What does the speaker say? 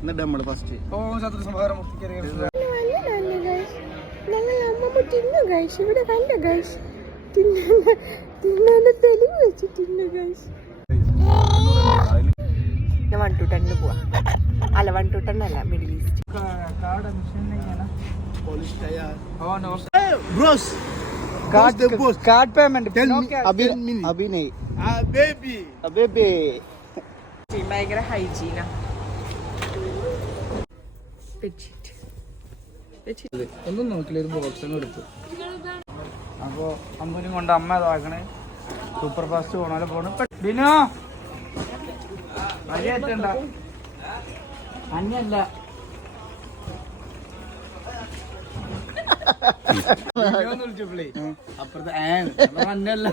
എന്നിട്ട് നമ്മള് ഫസ്റ്റ് ഞങ്ങൾ അമ്മമ്മ തിന്നു ഗൈസ്. ഇവിടെ കണ്ട ഗൈസ്, തിന്നാന്റെ തെളിവ് വെച്ച് തിന്നു ഗൈസ്. ഞാൻ 1 to 10 പോവാ. അല്ല 1 to 10 അല്ല, middle east. Bros, card payment अभी नहीं बेबी ഭയങ്കര ഹൈജീനാ. ഒന്നും നോക്കില്ല, ഒരു ബോക്സ് എടുത്തു. അപ്പൊ അമ്പൂരും കൊണ്ട് അമ്മ ഇതാക്കണേ. സൂപ്പർ ഫാസ്റ്റ് പോണ പോണ്. ബിനോ അരിയറ്റണ്ട, അന്യല്ല വിളിച്ചപ്പോളേ അപ്പുറത്തെ അന്നല്ല